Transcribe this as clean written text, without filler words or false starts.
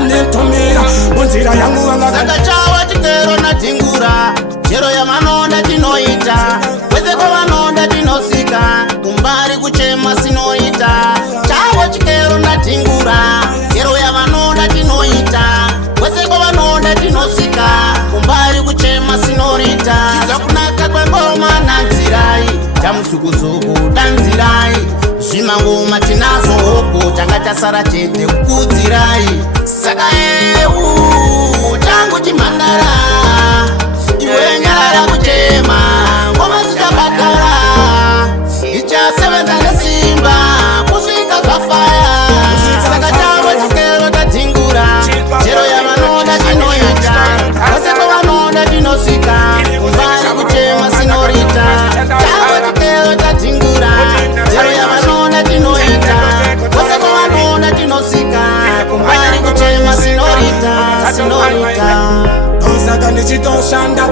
nitumira munzira yangu anga saka chawa chikero na tingura chero ya manonda tinoita kwese kwa manonda tinosika kumbari kuchema sinoita chawa chikero na tingura chero ya manonda tinoita kwese kwa manonda tinosika kumbari kuchema sinorita chizakunaka kwa ngoma na nzirai tamusukusuku danzirai zvimangoma tinazo hoko tanga tasara chete kukudzirai saka tangu chimhandara iwe nyarara kuchema ngoma zitabagara ichasevenza nesimba kusvika zvafaya saka chavo chikero tatingura chero yavanonda tinoita kwese kwavanonda tinosvika kumbari kuchema sinorita chavo chikero tatingura chero yavanonda tinoita kwese kwavanonda tinosvika kumbari kuchema sinorita osaka nichitoshanda